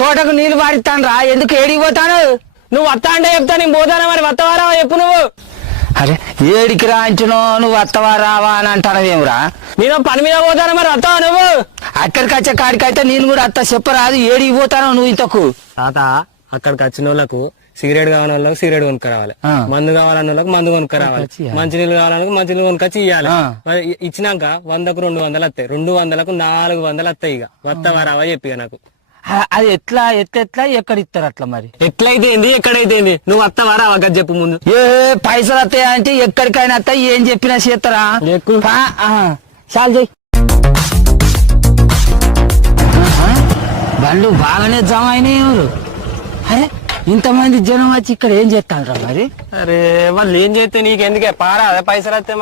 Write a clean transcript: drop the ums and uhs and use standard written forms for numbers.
తోటకు నీళ్లు పారిస్తాను రా, ఎందుకు ఏడికి పోతాను? నువ్వు వస్తా అంటే చెప్తా, నేను పోతానా మరి వత్తవారా చెప్పు నువ్వు. అరే ఏడికి రా అంటున్నావు, నువ్వు వత్తవా రావా అని అంటానవేమిరా? నేను పని మీద పోతానా మరి వస్తావా నువ్వు? అక్కడికి వచ్చే కాడికైతే నేను కూడా అత్త చెప్పరాదు, ఏడికి పోతాను నువ్వు ఇంతకు? తాత అక్కడికి వచ్చిన వాళ్ళకు సిగరెట్ కావాలని వాళ్ళకి సిగరెట్ కొనుక్కరావాలి, మందు కావాలన్న వాళ్ళకి మందు కొనుక్కరావాలి, మంచినీళ్ళు కావాలన్నా మంచినీళ్ళు కొనుక్కొచ్చి ఇవ్వాలి. ఇచ్చినాక 100కు 200 వస్తాయి, 200కు 400 వస్తాయి. ఇక వత్తవా రావా చెప్పి నాకు. అది ఎట్లా ఎక్కడ ఇస్తారు అట్లా? మరి ఎట్లయితే ఎక్కడైతే నువ్వు వత్తవా రావా గది చెప్పు ముందు. ఏ పైసలు వస్తాయా అంటే ఎక్కడికైనా వస్తాయి, ఏం చెప్పినా చేస్తారా? చాలు చెయ్యి. బండ్లు బాగానే జమ అయినాయి. ఎవరు? అరే ఇంతమంది జనం వచ్చి ఇక్కడ ఏం చేస్తారా మరి? అరే వాళ్ళు ఏం చేస్తే నీకెందుకే పారా, అదే పైసలు వస్తే